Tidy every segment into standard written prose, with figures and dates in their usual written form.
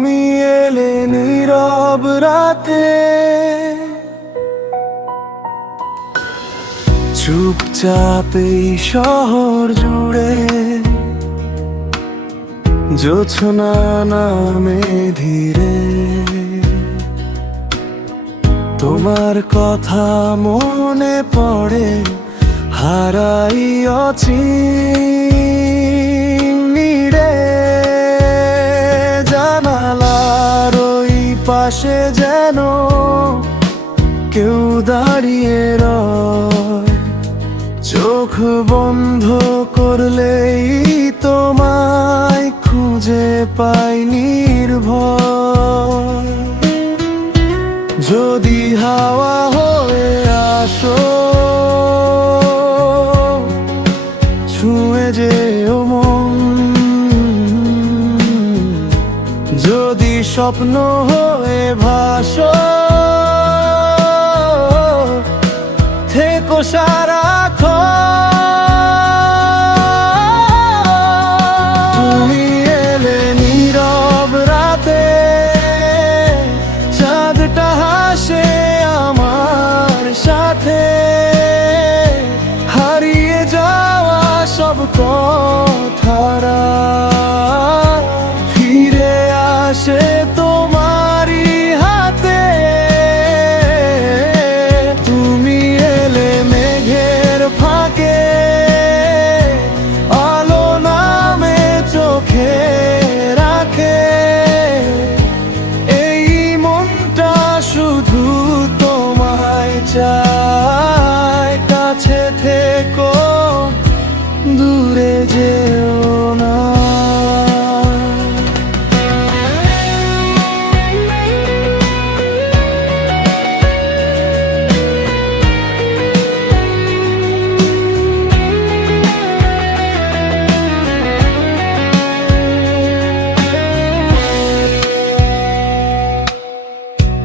তুমি এলে নীরব রাতে, চুপচাপ এই শহর জুড়ে জোছনা নামে ধীরে। তোমার কথা মনে পড়ে, হারাই অচিরে। জানালার ওই পাশে যেন কেউ দাঁড়িয়ে রয়, চোখ বন্ধ করলেই তোমায় খুঁজে পাই নির্ভয়। যদি হাওয়া হয়ে আসো, ছুঁয়ে যেও মন। যদি স্বপ্ন হয়ে ভাসো, থেকো সারাক্ষণ। তুমি এলে নীরব রাতে, চাঁদটা হাসে আমার সাথে। হারিয়ে যাওয়া সব কথারা ফিরে আসে তোমারই হাতে। তুমি এলে মেঘের ফাঁকে, আলো নামে চোখে রাখে। এই মনটা শুধু তোমায় চায়, কাছে থেকো দূরে যেও না।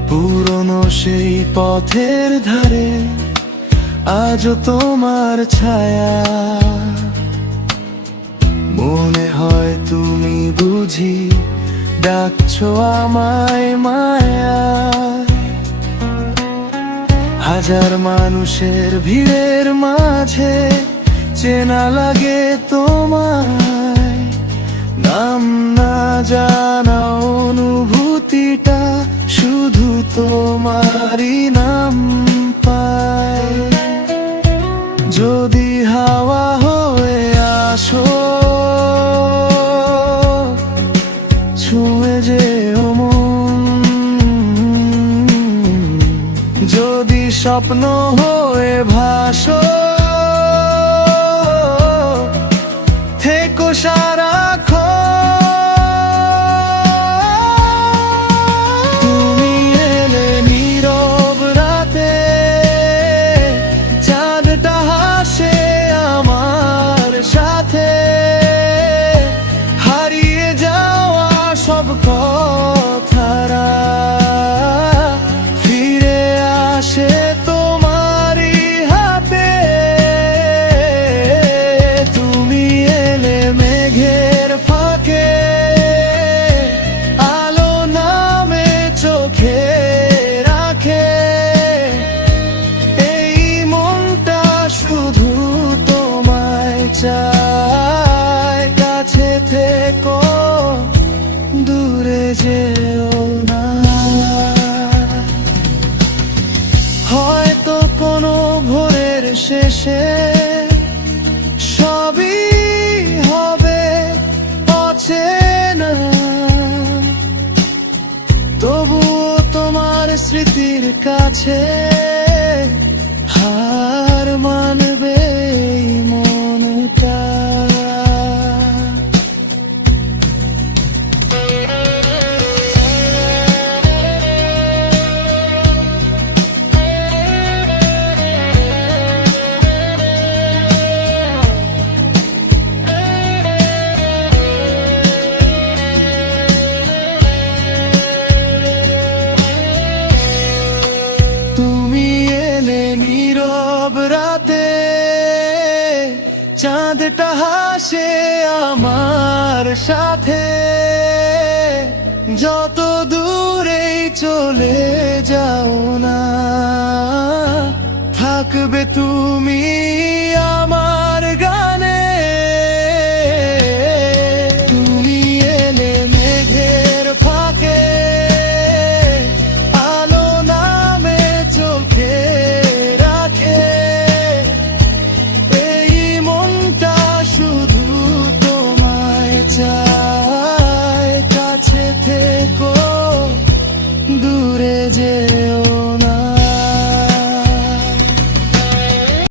পুরনো সেই পথের ধারে আজও তোমার ছায়া। মনে হয় তুমি বুঝি ডাকছো আমায় মায়া। হাজার মানুষের ভিড়ের মাঝে চেনা লাগে তোমায়। নাম না জানা অনুভূতিটা শুধু তোমারই নাম পায়। যদি হাওয়া হয়ে আসো, ছুঁয়ে যেও মন। যদি স্বপ্ন হয়ে ভাসো, থেকো সারাক্ষণ। তুমি এলে নীরব রাতে, চাঁদটা হাসে আমার সাথে। হারিয়ে যাওয়া সব কথারা ফিরে আসে তোমারই হাতে। তুমি এলে মেঘের ফাঁকে, আলো নামে চোখে রাখে। এই মনটা শুধু তোমায় চায়, কাছে থেকো দূরে যেও না। হয়তো কোনো ভোরের শেষে সবই হবে অচেনা, তবুও তোমার স্মৃতির কাছে হার মানবে এই মনটা। চাঁদটা হাসে আমার সাথে, যত দূরেই চলে যাও না, থাকবে তুমি আমার গানে। তুমি এলে মেঘের ফাঁকে, আলো নামে চোখে রাখে, এই মনটা শুধু তোমায় চায়। কাছে থেকো, দূরে যে